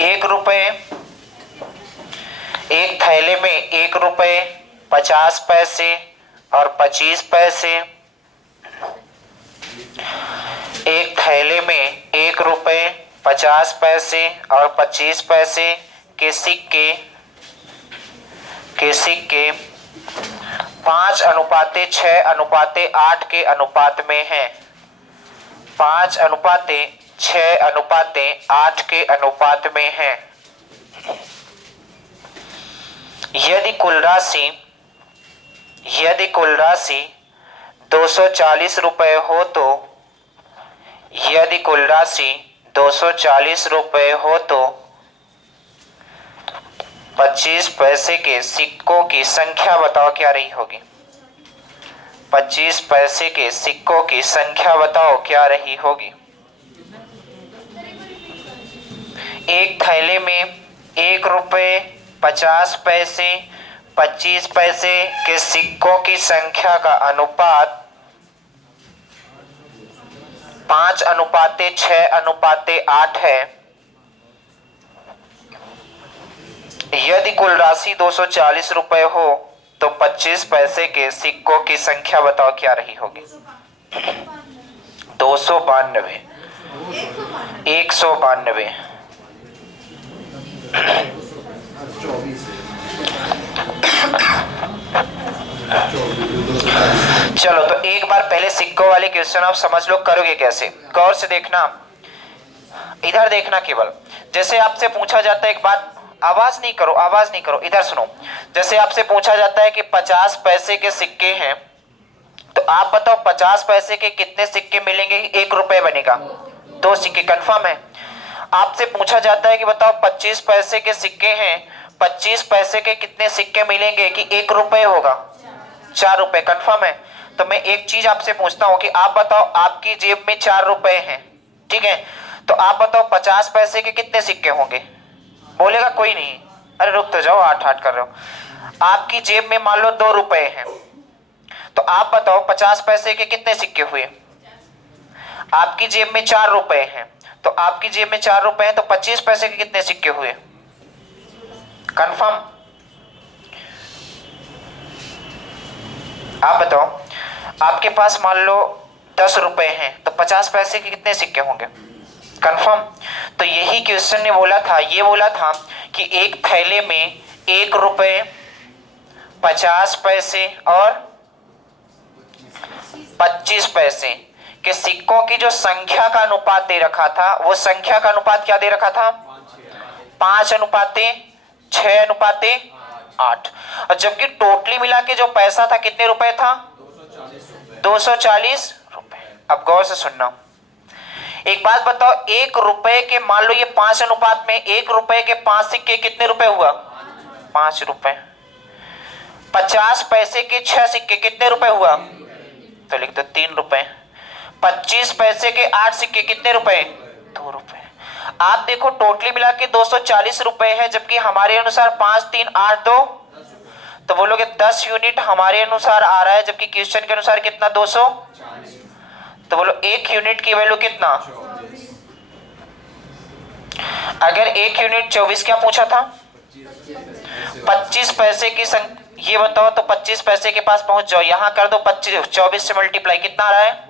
1 रुपए, एक थैले में 1 रुपए 50 पैसे और 25 पैसे, एक थैले में 1 रुपए 50 पैसे और 25 पैसे के सिक्के 5:6:8 के अनुपात में है। 5:6:8 के अनुपात में है। यदि कुल राशि 240 रुपए हो तो 25 पैसे के सिक्कों की संख्या बताओ क्या रही होगी। 25 पैसे के सिक्कों की संख्या बताओ क्या रही होगी। एक थैले में 1 रुपए 50 पैसे 25 पैसे के सिक्कों की संख्या का अनुपात 5:6:8 है। यदि कुल राशि 240 रुपए हो तो 25 पैसे के सिक्कों की संख्या बताओ क्या रही होगी। 292, 192। चलो तो एक बार पहले सिक्कों वाले क्वेश्चन आप समझ लो, करोगे कैसे, गौर से देखना, इधर देखना केवल। जैसे आपसे पूछा जाता है एक बात, आवाज नहीं करो, इधर सुनो। जैसे आपसे पूछा जाता है कि 50 पैसे के सिक्के हैं, तो आप बताओ 50 पैसे के कितने सिक्के मिलेंगे, 1 रुपए बनेगा, 2 सिक्के, कंफर्म है। आपसे पूछा जाता है कि बताओ 25 पैसे के सिक्के हैं, 25 पैसे के कितने सिक्के मिलेंगे कि 1 रुपए होगा, 4 रुपए, कंफर्म है। तो मैं एक चीज आपसे पूछता हूं कि आप बताओ आपकी जेब में 4 रुपए हैं, ठीक है, तो आप बताओ 50 पैसे के कितने सिक्के होंगे। बोलेगा कोई नहीं, अरे रुक तो जाओ, 8 कर रहे हो। आपकी जेब में मान लो 2 रुपए हैं, तो आप बताओ 50 पैसे के कितने सिक्के हुए। आपकी जेब में 4 रुपए हैं, तो आपकी जेब में 4 रुपए हैं, तो 25 पैसे के कितने सिक्के हुए, कंफर्म। आप बताओ आपके पास मान लो 10 रुपए हैं, तो 50 पैसे के कितने सिक्के होंगे, कंफर्म। तो यही क्वेश्चन ने बोला था, ये बोला था कि एक थैले में 1 रुपए 50 पैसे और 25 पैसे के सिक्कों की जो संख्या का अनुपात दे रखा था, वो संख्या का अनुपात क्या दे रखा था, 5:6:8। और जबकि टोटली मिला के जो पैसा था कितने रुपए था, 240 रुपए। अब गौर से सुनना, एक बात बताओ, 1 रुपए के मान लो ये 5 अनुपात में 1 रुपए के 5 सिक्के कितने रुपए हुआ, 5 रुपए। 50 पैसे के 6 सिक्के कितने रुपए हुआ, तो लिख दो 3 रुपए। 25 पैसे के 8 सिक्के कितने रुपए, 2 रुपए। आप देखो टोटली मिला के 240 रुपए है, जबकि हमारे अनुसार 5 3 8 2, तो बोलोगे 10 यूनिट हमारे अनुसार आ रहा है, जबकि क्वेश्चन के अनुसार कितना, 200। तो बोलो 1 यूनिट की वैल्यू कितना, अगर 1 यूनिट 24 क्या पूछा था, 25 पैसे की ये बताओ, तो 25 पैसे के पास पहुंच जाओ, यहां कर दो 24 से मल्टीप्लाई, कितना आ रहा है,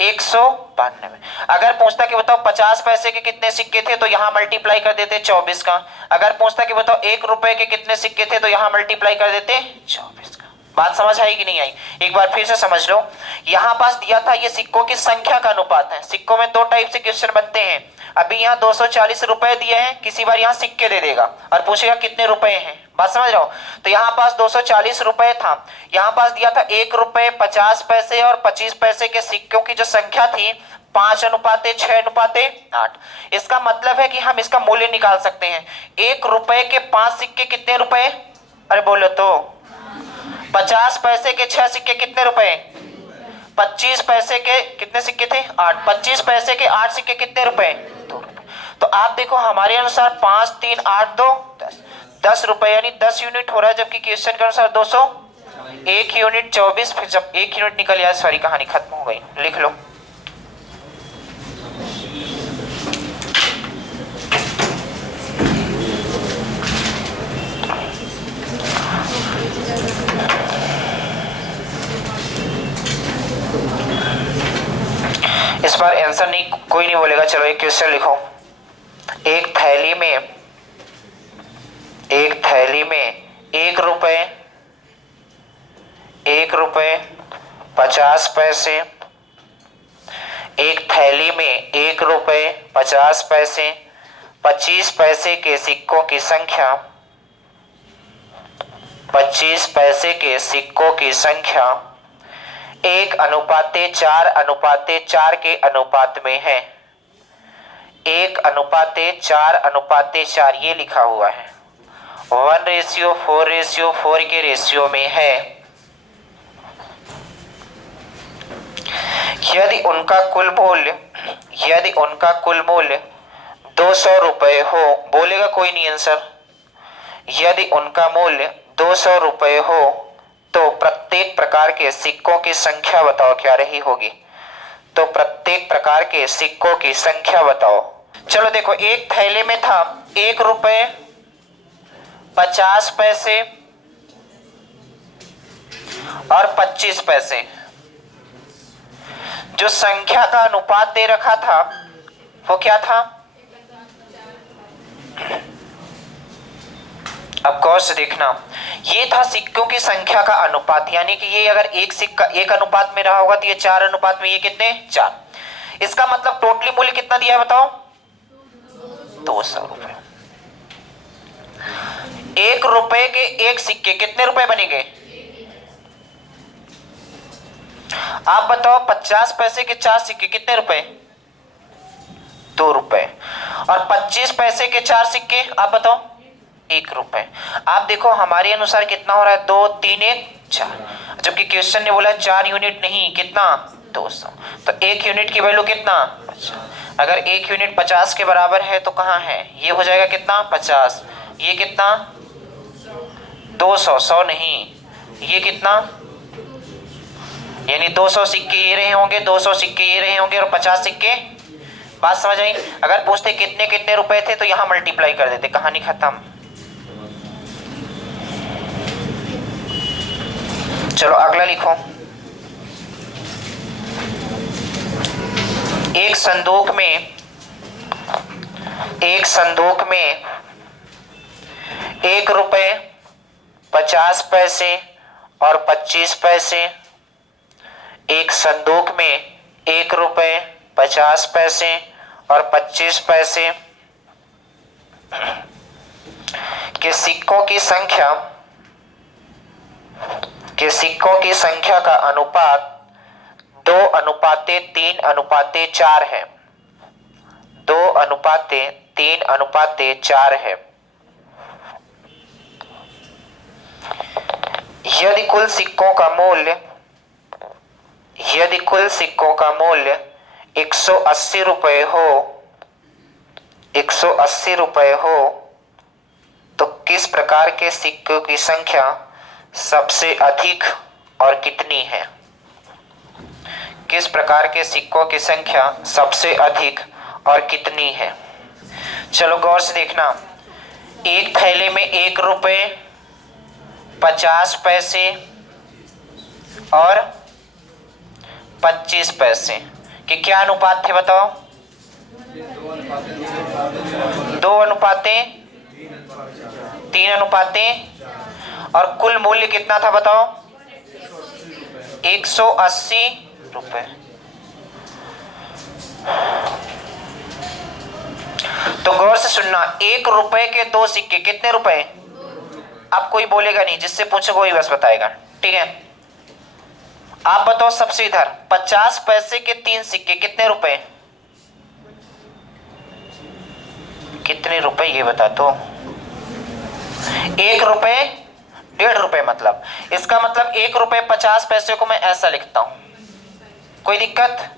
192। अगर पूछता कि बताओ 50 पैसे के कितने सिक्के थे, तो यहां मल्टीप्लाई कर देते 24 का। अगर पूछता कि बताओ 1 रुपए के कितने सिक्के थे, तो यहां मल्टीप्लाई कर देते 24 का। बात समझ आई कि नहीं आई, एक बार फिर से समझ लो। यहां पास दिया था ये सिक्कों की संख्या का अनुपात है। सिक्कों में 2 टाइप से क्वेश्चन बनते हैं। अभी यहाँ 240 रुपए दिए हैं, किसी बार यहाँ सिक्के दे देगा और पूछेगा कितने रुपए हैं, बात समझ रहा हो। तो यहाँ पास 240 रुपए था, यहाँ पास दिया था 1 रुपए 50 पैसे और 25 पैसे के सिक्कों की जो संख्या थी 5:6:8। इसका मतलब है कि हम इसका मूल्य निकाल सकते हैं। 1 रुपए के 5 सिक्के कितने रुपए, अरे बोलो तो। 50 पैसे के 6 सिक्के कितने रुपए, 25 पैसे के कितने सिक्के थे, 8। 25 पैसे के 8 सिक्के कितने रुपए, 2 रुपए। तो आप देखो हमारे अनुसार 5 3 8 2 10 रुपए, यानी 10 यूनिट हो रहा है, जबकि क्वेश्चन के अनुसार 200। 1 यूनिट 24, फिर जब 1 यूनिट निकल जाए सारी कहानी खत्म हो गई, लिख लो। चलो एक क्वेश्चन लिखो। एक थैली में 1 रुपए 50 पैसे, एक थैली में 1 रुपए 50 पैसे 25 पैसे के सिक्कों की संख्या 25 पैसे के सिक्कों की संख्या 1:4:4 के अनुपात में है। 1:4:4 ये लिखा हुआ है। 1:4:4 के रेशियो में है। यदि उनका कुल मूल्य 200 रुपए हो, बोलेगा कोई नहीं आंसर। यदि उनका मूल्य 200 रुपए हो तो प्रत्येक प्रकार के सिक्कों की संख्या बताओ क्या रही होगी। तो प्रत्येक प्रकार के सिक्कों की संख्या बताओ। चलो देखो, एक थैले में था 1 रुपए 50 पैसे और 25 पैसे। जो संख्या का अनुपात दे रखा था वो क्या था? अब गौर से देखना, ये था सिक्कों की संख्या का अनुपात, यानी कि ये अगर एक सिक्का 1 अनुपात में रहा होगा तो ये 4 अनुपात में, ये कितने 4। इसका मतलब टोटली मूल्य कितना दिया है बताओ? 200 रुपए। 1 रुपए के एक सिक्के कितने रुपए बनेंगे? आप बताओ। 50 पैसे के 4 सिक्के कितने रुपए? 2 रुपए। और 25 पैसे के 4 सिक्के आप बताओ? 1 रुपए। आप देखो हमारे अनुसार कितना हो रहा है? 2 3 1 4, जबकि क्वेश्चन ने बोला 4 यूनिट नहीं, कितना? 200। तो 1 यूनिट की वैल्यू कितना? 50। अगर 1 यूनिट 50 के बराबर है तो कहाँ है? ये हो जाएगा कितना? 50। ये कितना? 200। 100 नहीं, ये कितना? यानी 200 सिक्के ये रहे होंगे, 200 सिक्के ये रहे होंगे और 50 सिक्के। बात समझ आई? अगर पूछते कितने कितने रुपए थे तो यहां मल्टीप्लाई कर देते, कहानी खत्म। चलो अगला लिखो। एक संदूक में 1 रुपए 50 पैसे और 25 पैसे। एक संदूक में 1 रुपए 50 पैसे और 25 पैसे के सिक्कों की संख्या का अनुपात 2:3:4 है। 2:3:4 है। यदि कुल सिक्कों का मूल्य 180 रुपए हो तो किस प्रकार के सिक्कों की संख्या सबसे अधिक और कितनी है? किस प्रकार के सिक्कों की संख्या सबसे अधिक और कितनी है? चलो गौर से देखना। एक थैले में 1 रुपए 50 पैसे और 25 पैसे के क्या अनुपात थे बताओ? 2:3:4। और कुल मूल्य कितना था बताओ? 180 रुपए। तो गौर से सुनना, 1 रुपए के 2 सिक्के कितने रुपए? अब कोई बोलेगा नहीं, जिससे पूछो वही बस बताएगा, ठीक है? आप बताओ सबसे इधर 50 पैसे के 3 सिक्के कितने रुपए? कितने रुपए ये बता दो। 1 रुपए 1.5 रुपए, मतलब इसका मतलब 1 रुपए 50 पैसे को मैं ऐसा लिखता हूं, कोई दिक्कत?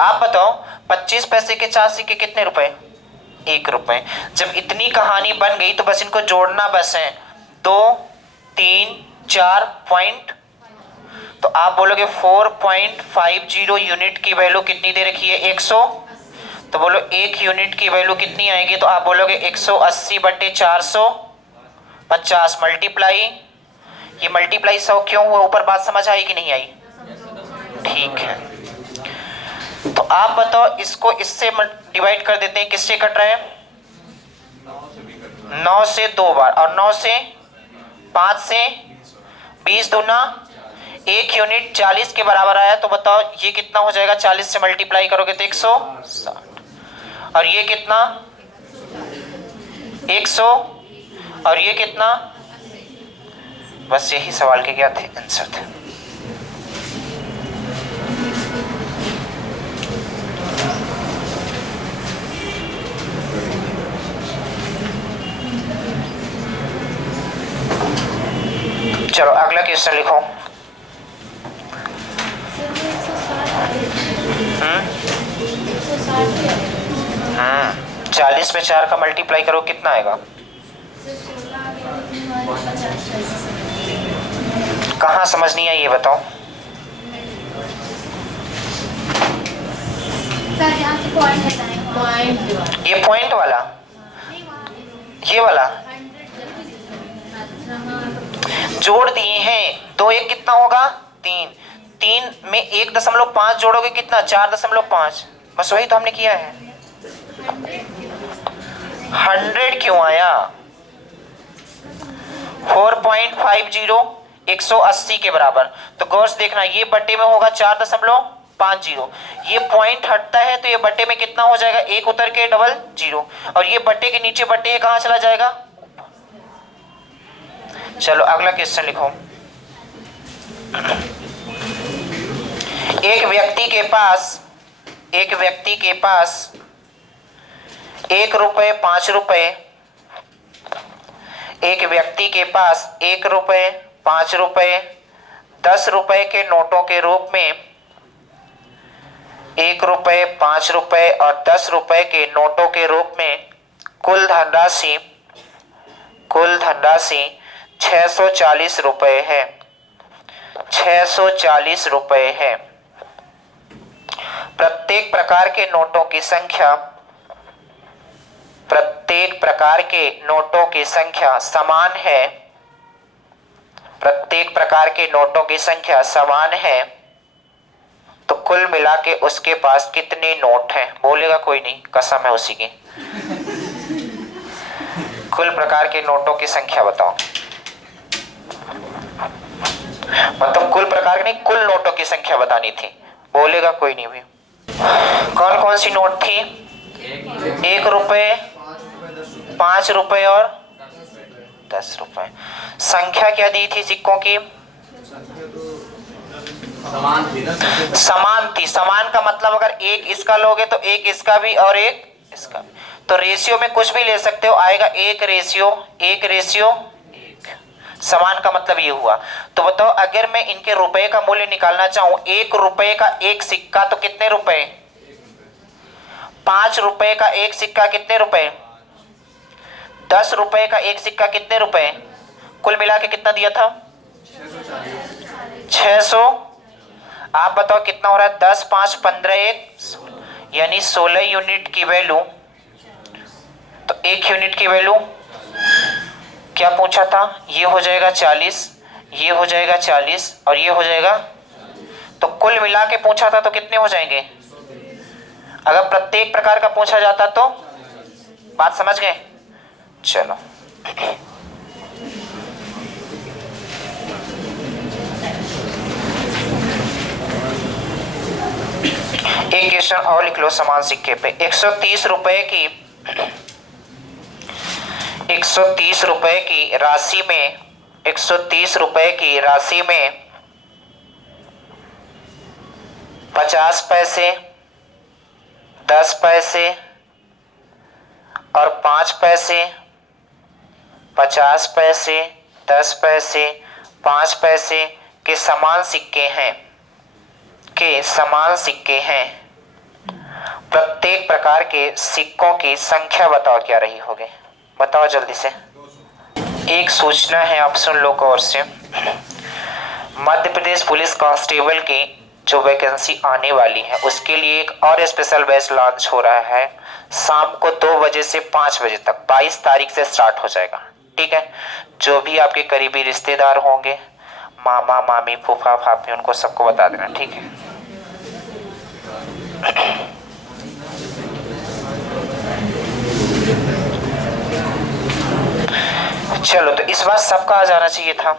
आप बताओ 25 पैसे के 4 सिक्के कितने रुपए? 1 रुपए। जब इतनी कहानी बन गई तो बस इनको जोड़ना बस है। 2 3 4 पॉइंट, तो आप बोलोगे 4.50 यूनिट की वैल्यू कितनी दे रखी है? 100। तो बोलो 1 यूनिट की वैल्यू कितनी आएगी? तो आप बोलोगे 180/450 मल्टीप्लाई, ये मल्टीप्लाई 100 क्यों हुआ? ऊपर बात समझ आई कि नहीं आई? ठीक है। तो आप बताओ, इसको इससे डिवाइड कर देते हैं, किससे कट रहा है? 9 से 2 बार, और 9 से 5 से 20 दूना 1 यूनिट 40 के बराबर आया। तो बताओ ये कितना हो जाएगा? 40 से मल्टीप्लाई करोगे तो 160, और ये कितना? 100, और ये कितना? बस यही सवाल के क्या थे, आंसर थे। चलो अगला क्वेश्चन लिखो। 40 में 4 का मल्टीप्लाई करो, कितना आएगा? कहाँ समझ नहीं आई ये बताओ। ये पॉइंट वाला, ये वाला जोड़ दिए हैं। 2 1 कितना होगा? 3। 3 में 1.5 जोड़ोगे कितना? 4.5। बस वही तो हमने किया है। 100 क्यों आया? 4.50 180 के बराबर। तो गौर से देखना, ये बट्टे में होगा 4.50। ये पॉइंट हटता है तो ये बट्टे में कितना हो जाएगा? 1 उतर के डबल 0, और ये बट्टे के नीचे बट्टे कहाँ चला जाएगा? चलो अगला क्वेश्चन लिखो। एक व्यक्ति के पास 1 रुपए 5 रुपए, एक व्यक्ति के पास 1 रुपए 5 रुपए 10 रुपए के नोटों के रूप में 1 रुपए 5 रुपए और 10 रुपए के नोटों के रूप में कुल धनराशि 640 रुपए है। 640 रुपए है। प्रत्येक प्रकार के नोटों की संख्या समान है। प्रत्येक प्रकार के नोटों की संख्या समान है, तो कुल मिला के उसके पास कितने नोट हैं? बोलेगा कोई नहीं, कसम है उसी की। कुल प्रकार के नोटों की संख्या बताओ। मतलब कुल प्रकार की नहीं, कुल नोटों की संख्या बतानी थी। बोलेगा कोई नहीं भी। कौन कौन सी नोट थी? 1 रुपए 5 रुपए और 10 रुपए। संख्या क्या दी थी सिक्कों की? समान थी। समान का मतलब अगर एक इसका लोगे तो एक इसका भी और एक इसका भी, तो रेशियो में कुछ भी ले सकते हो, आएगा 1 रेशियो 1। समान का मतलब ये हुआ। तो बताओ अगर मैं इनके रुपए का मूल्य निकालना चाहूं, 1 रुपए का एक सिक्का तो कितने रुपए? 5 रुपए का एक सिक्का कितने रुपए? 10 रुपए का एक सिक्का कितने रुपए? कुल मिला के कितना दिया था? 600। आप बताओ कितना हो रहा है? 10 5 15 1 यानी 16 यूनिट की वैल्यू। तो 1 यूनिट की वैल्यू क्या पूछा था? ये हो जाएगा 40, ये हो जाएगा 40 और ये हो जाएगा, तो कुल मिला के पूछा था तो कितने हो जाएंगे? अगर प्रत्येक प्रकार का पूछा जाता तो? बात समझ गए? चलो एक क्वेश्चन और लिख लो समान सिक्के पे। 130 रुपए की 130 रुपए की राशि में 130 रुपए की राशि में 50 पैसे 10 पैसे और 5 पैसे, 50 पैसे 10 पैसे 5 पैसे के समान सिक्के हैं। प्रत्येक प्रकार के सिक्कों की संख्या बताओ क्या रही होगी? बताओ जल्दी से। एक सूचना है, आप सुन लो गौर से। मध्य प्रदेश पुलिस कांस्टेबल की जो वैकेंसी आने वाली है उसके लिए एक और स्पेशल बैच लॉन्च हो रहा है। शाम को 2 बजे से 5 बजे तक 22 तारीख से स्टार्ट हो जाएगा। ठीक है, जो भी आपके करीबी रिश्तेदार होंगे, मामा मामी फूफा भाभी, उनको सबको बता देना। ठीक है। चलो, तो इस बार सबका आ जाना चाहिए था।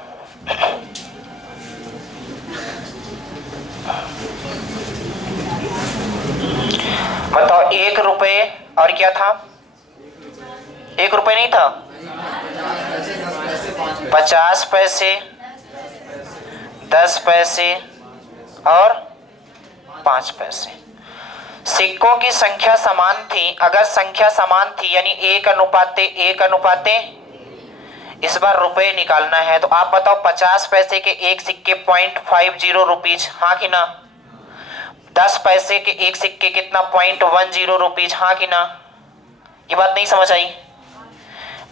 बताओ, 1 रुपए और क्या था? 1 रुपए नहीं था, 50 पैसे, 10 पैसे और 5 पैसे। सिक्कों की संख्या समान थी। अगर संख्या समान थी यानी 1:1, इस बार रुपए निकालना है। तो आप बताओ, 50 पैसे के एक सिक्के 0.50 रुपीज, हाँ कि ना? 10 पैसे के एक सिक्के कितना? 0.10 रुपीज, हाँ कि ना? ये बात नहीं समझ आई?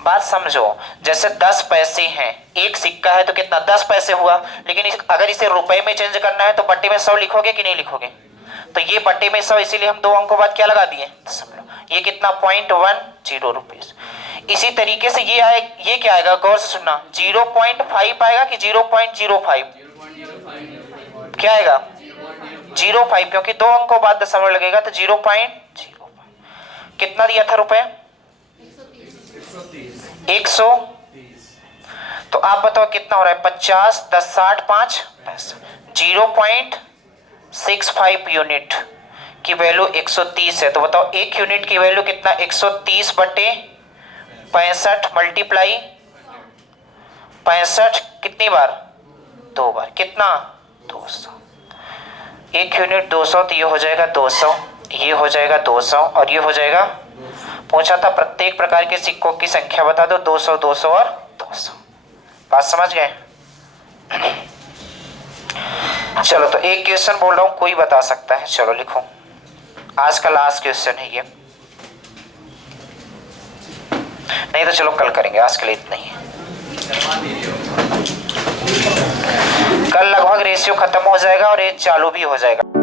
बात समझो, जैसे 10 पैसे हैं, एक सिक्का है तो कितना? 10 पैसे हुआ। लेकिन अगर इसे रुपए में चेंज करना है तो बट्टे में 100 लिखोगे कि नहीं लिखोगे? तो ये बट्टे में 100, इसीलिए हम 2 अंकों बाद क्या लगा दिए? ये कितना? 0.10 रुपीज। इसी तरीके से ये क्या आएगा? गौर से सुनना, 0.5 आएगा कि 0.05? क्या आएगा? 0.5, क्योंकि 2 अंकों बाद दशमलव लगेगा तो 0.05। कितना दिया था रुपए? 130। तो आप बताओ कितना हो रहा है? 50, 10, 60, 5 पैसा। 0.65 यूनिट की वैल्यू 130 है। तो बताओ, 1 यूनिट की वैल्यू कितना? 130 बटे 65 मल्टीप्लाई 65 कितनी बार? 2 बार। कितना? 200। 1 यूनिट 200, तो ये हो जाएगा 200, ये हो जाएगा 200 और ये हो जाएगा। पूछा था प्रत्येक प्रकार के सिक्कों की संख्या बता दो, 200, 200 और 200। बात समझ गए? चलो, तो एक क्वेश्चन बोल रहा हूं, कोई बता सकता है? चलो लिखो, आज का लास्ट क्वेश्चन है ये। नहीं तो चलो कल करेंगे, आज के लिए इतना ही है। कल लगभग रेशियो खत्म हो जाएगा और ये चालू भी हो जाएगा।